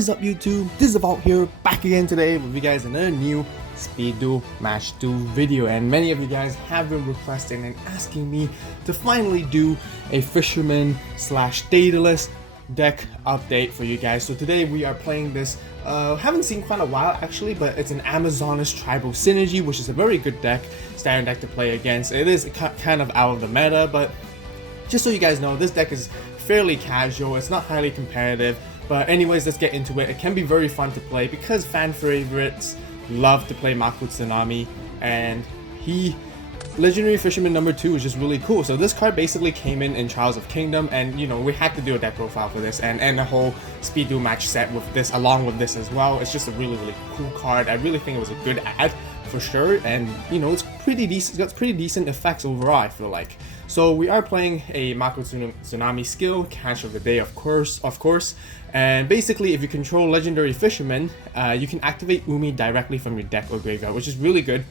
is up, YouTube? This is AVAULT here, back again today with you guys in a new Speed Duel Match Duel video. And many of you guys have been requesting and asking me to finally do a Fisherman / Daedalus deck update for you guys. So today we are playing this, haven't seen quite a while actually, but it's an Amazoness Tribal Synergy, which is a very good deck, standard deck to play against. It is kind of out of the meta, but just so you guys know, this deck is fairly casual, it's not highly competitive. But anyways, let's get into it. It can be very fun to play because fan favorites love to play Mako Tsunami, and Legendary Fisherman number 2 is just really cool. So this card basically came in Trials of Kingdom, and you know, we had to do a deck profile for this and a whole Speed Duel match set with this, along with this as well. It's just a really cool card. I really think it was a good add for sure, and you know, it's pretty decent. It's got pretty decent effects overall, I feel like. So we are playing a Mako Tsunami skill, Catch of the Day, of course. And basically, if you control Legendary Fisherman, you can activate Umi directly from your deck or graveyard, which is really good.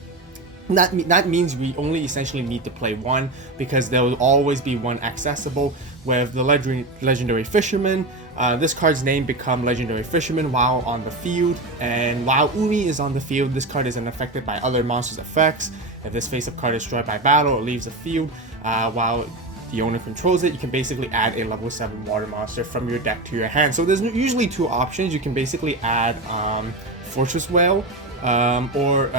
That means we only essentially need to play one, because there will always be one accessible. With the Legendary Fisherman, this card's name becomes Legendary Fisherman while on the field, and while Umi is on the field, this card isn't affected by other monsters' effects. If this face-up card is destroyed by battle or leaves the field while the owner controls it, you can basically add a level 7 water monster from your deck to your hand. So there's usually two options. You can basically add Fortress Whale,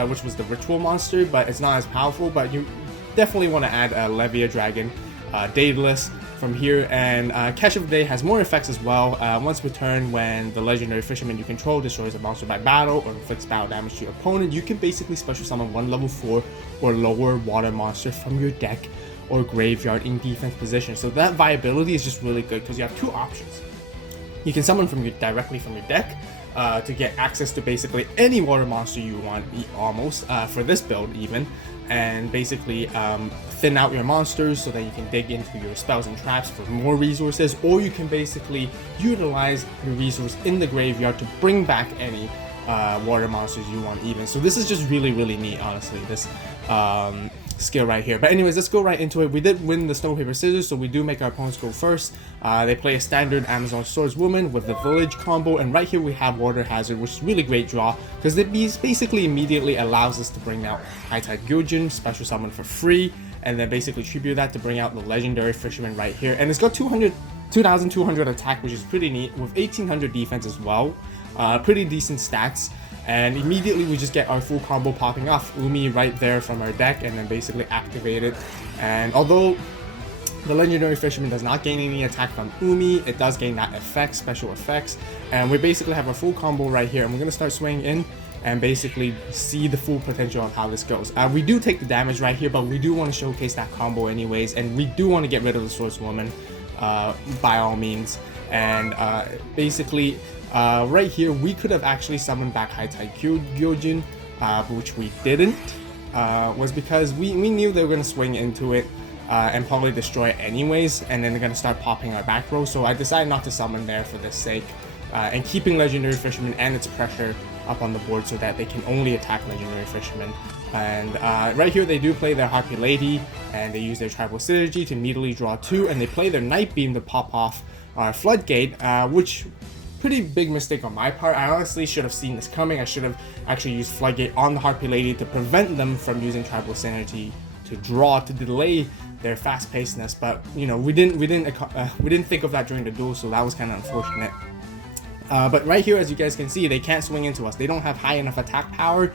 which was the ritual monster, but it's not as powerful. But you definitely want to add a Levia Dragon, Daedalus from here. And Catch of the Day has more effects as well. Once per turn, when the Legendary Fisherman you control destroys a monster by battle or inflicts battle damage to your opponent, you can basically special summon one level 4 or lower water monster from your deck or graveyard in defense position. So that viability is just really good because you have two options. You can summon directly from your deck to get access to basically any water monster you want, almost for this build even, and basically thin out your monsters so that you can dig into your spells and traps for more resources, or you can basically utilize your resource in the graveyard to bring back any water monsters you want even. So this is just really neat, honestly, this skill right here. But anyways, let's go right into it. We did win the Stone Paper Scissors, so we do make our opponents go first. They play a standard Amazon Swordswoman with the Village combo, and right here we have Water Hazard, which is really great draw because it basically immediately allows us to bring out High Tide Gyojin, special summon for free, and then basically tribute that to bring out the Legendary Fisherman right here. And it's got 2,200 attack, which is pretty neat, with 1,800 defense as well. Pretty decent stats. And immediately we just get our full combo popping off. Umi right there from our deck, and then basically activate it. And although the Legendary Fisherman does not gain any attack from Umi, it does gain that effect, special effects. And we basically have our full combo right here, and we're going to start swinging in and basically see the full potential of how this goes. We do take the damage right here, but we do want to showcase that combo anyways, and we do want to get rid of the Swordswoman by all means. And basically right here we could have actually summoned back High Tide Gyojin, which we didn't, was because we knew they were going to swing into it and probably destroy it anyways, and then they're going to start popping our back row. So I decided not to summon there for this sake, and keeping Legendary Fisherman and its pressure up on the board so that they can only attack Legendary Fisherman. And right here they do play their Harpy Lady, and they use their Tribal Synergy to immediately draw 2, and they play their Night Beam to pop off our Floodgate, which pretty big mistake on my part. I honestly should have seen this coming. I should have actually used Floodgate on the Harpy Lady to prevent them from using Tribal Synergy to draw, to delay their fast-pacedness. But you know, we didn't think of that during the duel, so that was kind of unfortunate. But right here, as you guys can see, they can't swing into us. They don't have high enough attack power.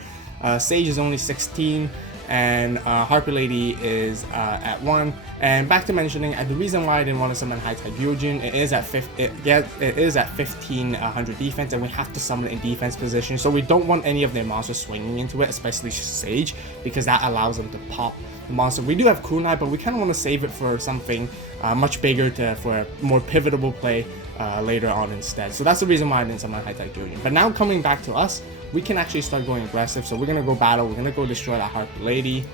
Sage is only 16, and Harpy Lady is at 1. And back to mentioning, the reason why I didn't want to summon High Tide Gyojin, it is at 1,500 defense, and we have to summon it in defense position, so we don't want any of their monsters swinging into it, especially Sage, because that allows them to pop the monster. We do have Kunai, but we kind of want to save it for something much bigger, for a more pivotal play later on instead. So that's the reason why I didn't summon High Tide Gyojin. But now coming back to us, we can actually start going aggressive. So we're going to go battle, we're going to go destroy that Harpy Lady.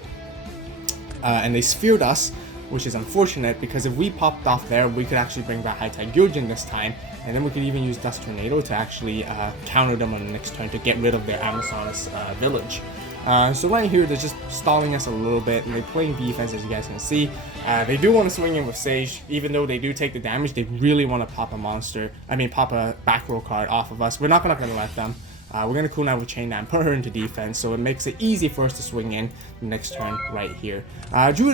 And they sphered us, which is unfortunate, because if we popped off there, we could actually bring back High Tide Gyojin this time, and then we could even use Dust Tornado to actually counter them on the next turn to get rid of their Amazoness village. So right here, they're just stalling us a little bit, and they're playing defense, as you guys can see. They do want to swing in with Sage, even though they do take the damage. They really want to pop a back row card off of us. We're not gonna let them. We're going to cool now with Chain Down, put her into defense, so it makes it easy for us to swing in the next turn right here. Drew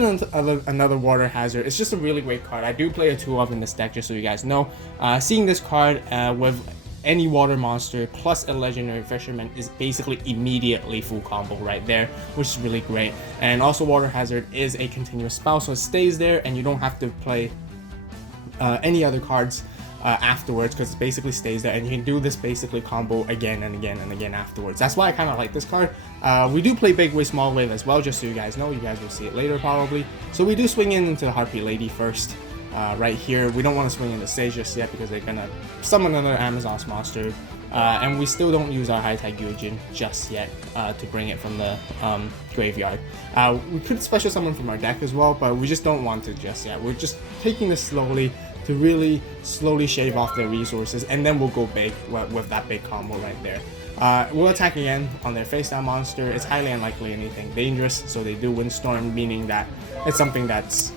another Water Hazard. It's just a really great card. I do play a 2 of in this deck, just so you guys know. Seeing this card with any water monster plus a legendary Fisherman is basically immediately full combo right there, which is really great. And also Water Hazard is a continuous spell, so it stays there and you don't have to play any other cards afterwards, because it basically stays there, and you can do this basically combo again and again and again afterwards. That's why I kind of like this card. We do play Big Wave, Small Wave as well, just so you guys know. You guys will see it later probably. So we do swing into the Harpy Lady first. Right here, we don't want to swing into Sage just yet because they're gonna summon another Amazon's monster, and we still don't use our High Tide Gyojin just yet to bring it from the graveyard. We could special summon from our deck as well, but we just don't want to just yet. We're just taking this slowly to really slowly shave off their resources, and then we'll go big with that big combo right there. We'll attack again on their face down monster. It's highly unlikely anything dangerous, so they do Windstorm, meaning that it's something that's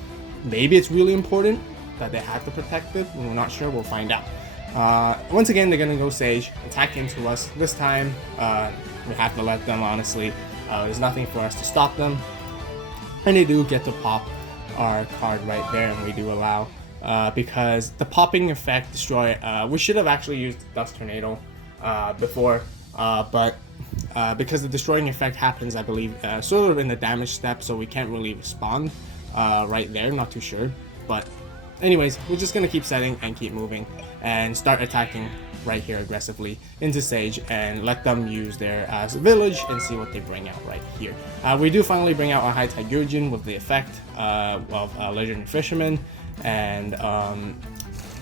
maybe it's really important that they have to protect it. We're not sure, we'll find out. Once again, they're gonna go Sage, attack into us. This time, we have to let them, honestly. There's nothing for us to stop them. And they do get to pop our card right there, and we do allow. Because the popping effect destroy, we should have actually used Dust Tornado before, but because the destroying effect happens, I believe, sort of in the damage step, so we can't really respond right there. Not too sure, but anyways, we're just gonna keep setting and keep moving and start attacking right here aggressively into Sage and let them use their village and see what they bring out right here. We do finally bring out our High Tide Gyojin with the effect of Legendary Fisherman, and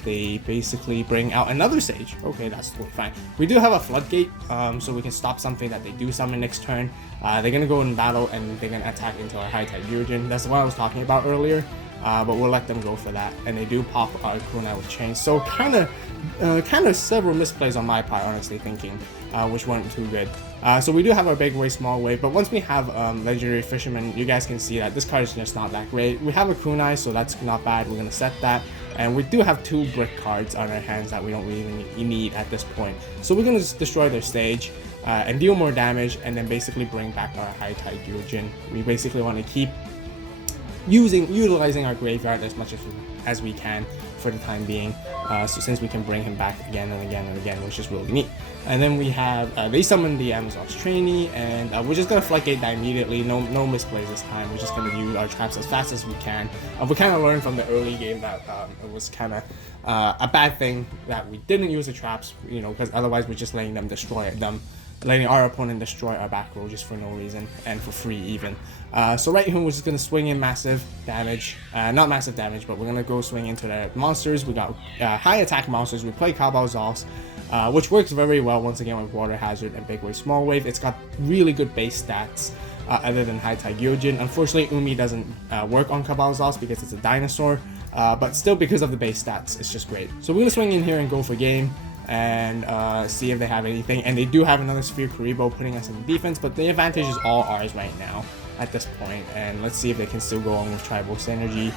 they basically bring out another Sage. Okay, that's totally fine. We do have a Floodgate, so we can stop something that they do summon next turn. They're gonna go in battle and they're gonna attack into our High Tide Gyojin. That's what I was talking about earlier, but we'll let them go for that. And they do pop our Kunai with Chain. So kind of several misplays on my part, honestly thinking, which weren't too good. So we do have our Big Wave, Small Wave, but once we have Legendary Fisherman, you guys can see that this card is just not that great. We have a Kunai, so that's not bad. We're gonna set that. And we do have 2 brick cards on our hands that we don't really need at this point. So we're gonna just destroy their stage and deal more damage, and then basically bring back our High Tide Gyojin. We basically want to keep utilizing our graveyard as much as we can for the time being, so since we can bring him back again and again and again, which is really neat. And then we have they summon the Amazon's trainee, and we're just gonna Floodgate that immediately. No misplays this time. We're just gonna use our traps as fast as we can. We kind of learned from the early game that it was kind of a bad thing that we didn't use the traps, you know, because otherwise we're just letting them letting our opponent destroy our back row just for no reason and for free even. So right here we're just gonna swing in massive damage, not massive damage, but we're gonna go swing into the monsters. We got high attack monsters. We play Cabal Zos, which works very well once again with Water Hazard and Big Wave, Small Wave. It's got really good base stats other than High Tide Gyojin. Unfortunately, Umi doesn't work on Cabal Zos because it's a dinosaur, but still because of the base stats, it's just great. So we're gonna swing in here and go for game and see if they have anything. And they do have another Sphere Karibo putting us in defense, but the advantage is all ours right now at this point. And let's see if they can still go on with Tribal Synergy.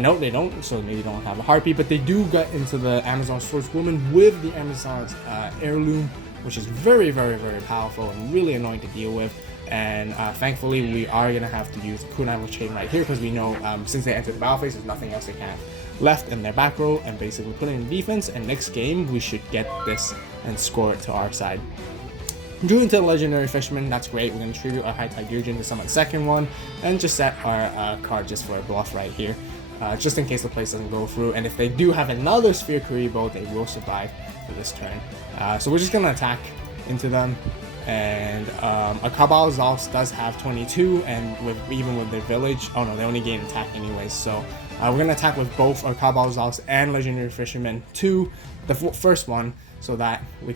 No, they don't, so they don't have a Harpy, but they do get into the Amazon Swordswoman with the Amazon's Heirloom, which is very, very, very powerful and really annoying to deal with. And thankfully we are going to have to use Kunai with Chain right here, because we know since they entered the battle phase, there's nothing else they can have left in their back row, and basically put it in defense, and next game we should get this and score it to our side. Drew into the Legendary Fisherman, that's great. We're going to tribute our High Tide Gyojin to summon the second one, and just set our card just for a bluff right here, just in case the place doesn't go through. And if they do have another Sphere Karibo, they will survive for this turn. So we're just going to attack into them. And a Cabal Zos does have 22, and even with their village, oh no, they only gain attack anyways, so we're going to attack with both our Cabal Zos and Legendary Fisherman to the first one, so that we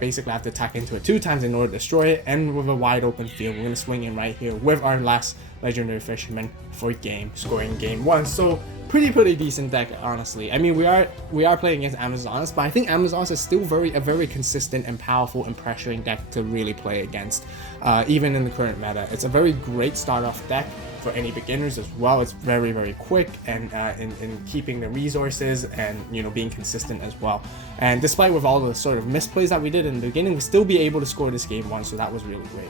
basically have to attack into it 2 times in order to destroy it, and with a wide open field, we're going to swing in right here with our last legendary fisherman for scoring game 1. So pretty decent deck, honestly. I mean, we are playing against Amazons, but I think Amazons is still a very consistent and powerful and pressuring deck to really play against, even in the current meta. It's a very great start off deck for any beginners as well. It's very quick, and in keeping the resources, and being consistent as well. And despite with all the sort of misplays that we did in the beginning, we still be able to score this game 1, so that was really great.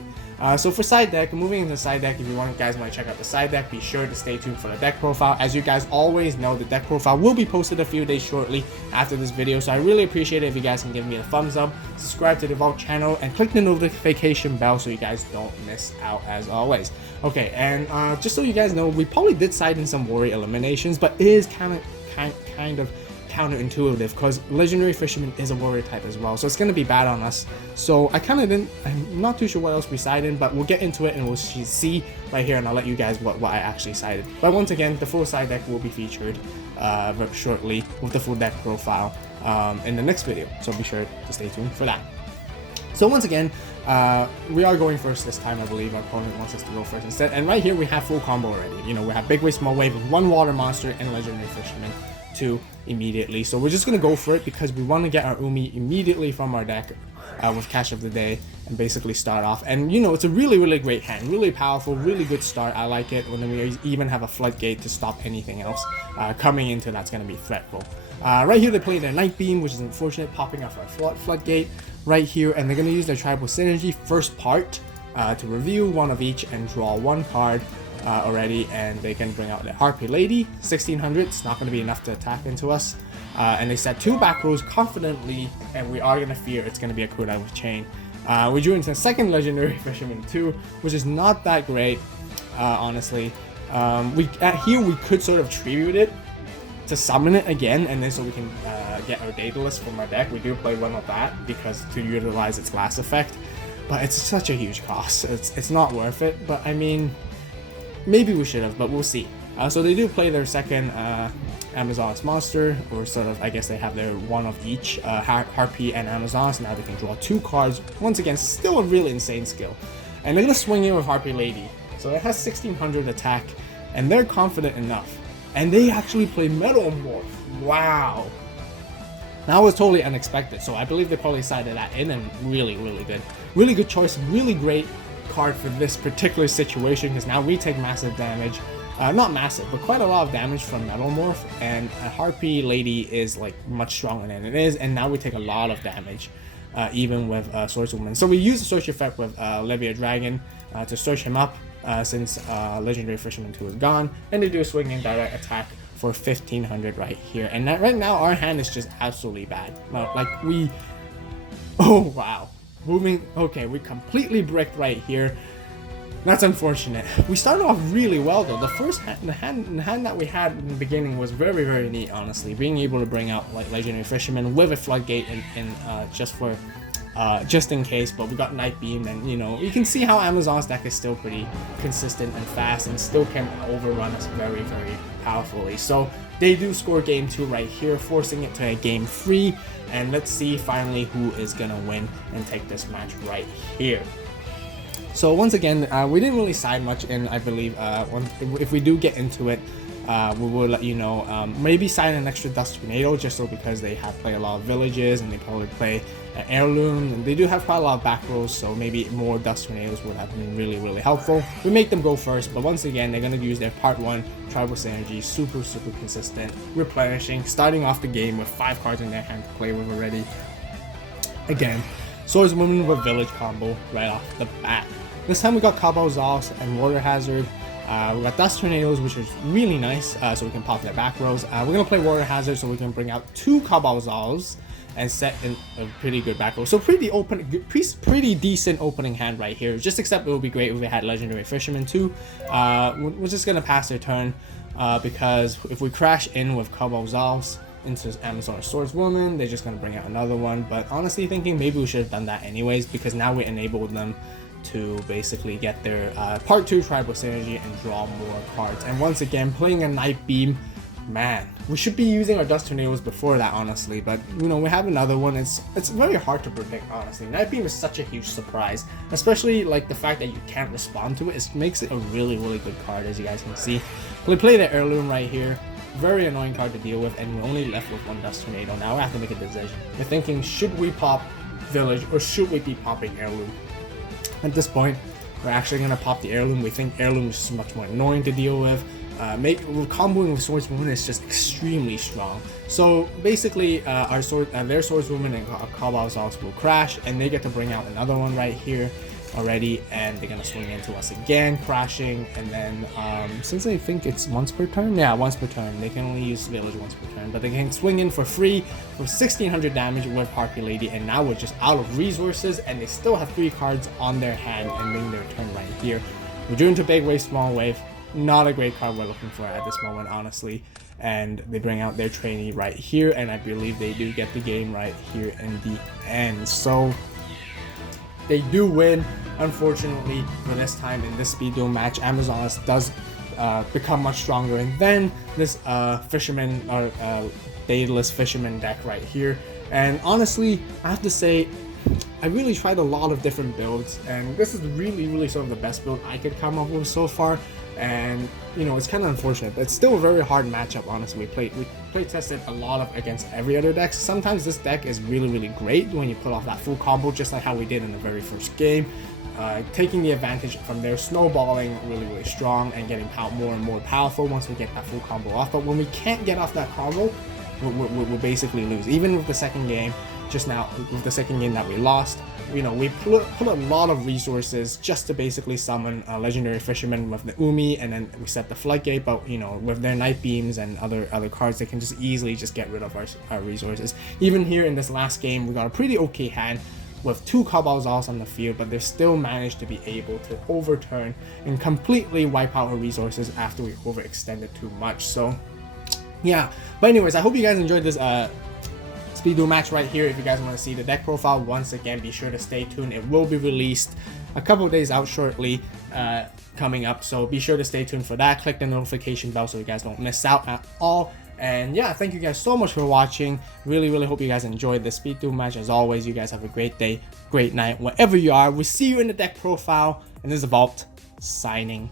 So for side deck, moving into side deck, if you guys want to check out the side deck, be sure to stay tuned for the deck profile. As you guys always know, the deck profile will be posted a few days shortly after this video, so I really appreciate it if you guys can give me a thumbs up, subscribe to the AVAULT channel, and click the notification bell so you guys don't miss out as always. Okay, and just so you guys know, we probably did side in some warrior eliminations, but it is kind of counterintuitive because legendary fisherman is a warrior type as well, so it's going to be bad on us. So I'm not too sure what else we side in, but we'll get into it and we'll see right here, and I'll let you guys what I actually sided. But once again, the full side deck will be featured very shortly with the full deck profile in the next video, so be sure to stay tuned for that. So once again, we are going first this time. I believe our opponent wants us to go first instead, and right here we have full combo already. We have big wave, small wave with 1 water monster and legendary fisherman 2 immediately. So we're just gonna go for it because we want to get our Umi immediately from our deck with Cash of the Day and basically start off. And it's a really great hand, really powerful, really good start. I like it when we even have a floodgate to stop anything else coming into that's going to be threatful. Right here they play their Night Beam, which is unfortunate, popping off our floodgate right here, and they're going to use their Tribal Synergy first part to review 1 of each and draw 1 card already, and they can bring out the Harpy Lady 1600. It's not going to be enough to attack into us, and they set 2 back rows confidently, and we are going to fear it's going to be a cooldown with chain. We drew into the second legendary fisherman 2, which is not that great, honestly. Here we could sort of tribute it to summon it again, and then so we can get our Daedalus from our deck. We do play 1 of that because to utilize its last effect, but it's such a huge cost. It's not worth it, but I mean, maybe we should have, but we'll see. So they do play their second Amazon's monster, or sort of, I guess they have their 1 of each, Harpy and Amazons. Now they can draw 2 cards. Once again, still a really insane skill. And they're going to swing in with Harpy Lady. So it has 1600 attack, and they're confident enough. And they actually play Metal Morph. Wow. That was totally unexpected, so I believe they probably sided that in, and really good. Really good choice, really great card for this particular situation, because now we take massive damage. Not massive, but quite a lot of damage from Metal Morph, and a Harpy Lady is like much stronger than it is, and now we take a lot of damage, even with Swordswoman. So we use the search effect with Levia Dragon to search him up, since Legendary Fisherman 2 is gone, and they do a swinging direct attack for 1500 right here. And that, right now our hand is just absolutely bad. Oh wow, okay, we completely bricked right here. That's unfortunate. We started off really well though. The first hand, the hand that we had in the beginning was very neat, honestly. Being able to bring out like Legendary Fisherman with a floodgate just in case, but we got Night Beam, and you can see how Amazon's deck is still pretty consistent and fast, and still can overrun us very powerfully. So they do score game 2 right here, forcing it to a game 3, and let's see finally who is gonna win and take this match right here. So once again, we didn't really side much in, I believe. If we do get into it, we will let you know. Maybe sign an extra Dust Tornado, just so because they have played a lot of villages, and they probably play heirloom, and they do have quite a lot of back rows, so maybe more Dust Tornadoes would have been really helpful. We make them go first, but once again, they're going to use their part 1 Tribal Synergy, super consistent, replenishing, starting off the game with 5 cards in their hand to play with already. Again, Swordswoman with Village combo right off the bat. This time we got Cabal Zaws and Water Hazard. We got Dust Tornadoes, which is really nice, so we can pop their back rows. We're going to play Water Hazard so we can bring out 2 Cabal Zaws and set in a pretty good back row. So pretty decent opening hand right here. Just except it would be great if we had Legendary Fisherman too. We're just going to pass their turn because if we crash in with Cabal Zaws into Amazon Swordswoman, they're just going to bring out another one. But honestly thinking, maybe we should have done that anyways, because now we enabled them to basically get their part 2 Tribal Synergy and draw more cards. And once again, playing a Night Beam man, we should be using our Dust Tornadoes before that, honestly, but you know, we have another one. It's very hard to predict, honestly. Night Beam is such a huge surprise, especially like the fact that you can't respond to it. It makes it a really good card, as you guys can see. We play the Heirloom right here. Very annoying card to deal with, and we're only left with one Dust Tornado. Now we have to make a decision. We're thinking, should we pop Village or should we be popping Heirloom? At this point, we're actually going to pop the Heirloom. We think Heirloom is much more annoying to deal with. Comboing with Swordswoman is just extremely strong. So basically, their Swordswoman and Kabazaws will crash, and they get to bring out another one right here already, and they're gonna swing into us again, crashing. And then since I think it's once per turn, yeah, once per turn, they can only use Village once per turn, but they can swing in for free for 1600 damage with Harpy Lady. And now we're just out of resources, and they still have 3 cards on their hand, ending their turn right here. We drew into Big Wave, Small Wave. Not a great card we're looking for at this moment, honestly. And they bring out their trainee right here, and I believe they do get the game right here in the end. So they do win. Unfortunately, for this time in this speed duel match, Amazoness does become much stronger, and then this Fisherman or Daedalus Fisherman deck right here. And honestly, I have to say, I really tried a lot of different builds, and this is really sort of the best build I could come up with so far. And you know, it's kind of unfortunate, but it's still a very hard matchup. Honestly, we play tested a lot against every other deck. Sometimes this deck is really great when you pull off that full combo, just like how we did in the very first game. Taking the advantage from their snowballing really strong, and getting more and more powerful once we get that full combo off. But when we can't get off that combo, we'll basically lose. Even with the second game, just now, with the second game that we lost, you know, we put a lot of resources just to basically summon a legendary Fisherman with the Umi, and then we set the Floodgate. But you know, with their Night Beams and other cards, they can just easily just get rid of our resources. Even here in this last game, we got a pretty okay hand with 2 Kabazaws on the field, but they still managed to be able to overturn and completely wipe out our resources after we overextended too much. So yeah, but anyways, I hope you guys enjoyed this speed duel match right here. If you guys want to see the deck profile, once again, be sure to stay tuned. It will be released a couple of days out shortly, coming up, so be sure to stay tuned for that. Click the notification bell so you guys don't miss out at all. And yeah, thank you guys so much for watching. Really hope you guys enjoyed this speed duel match. As always, you guys have a great day, great night, wherever you are. We'll see you in the deck profile, and this is AVAULT signing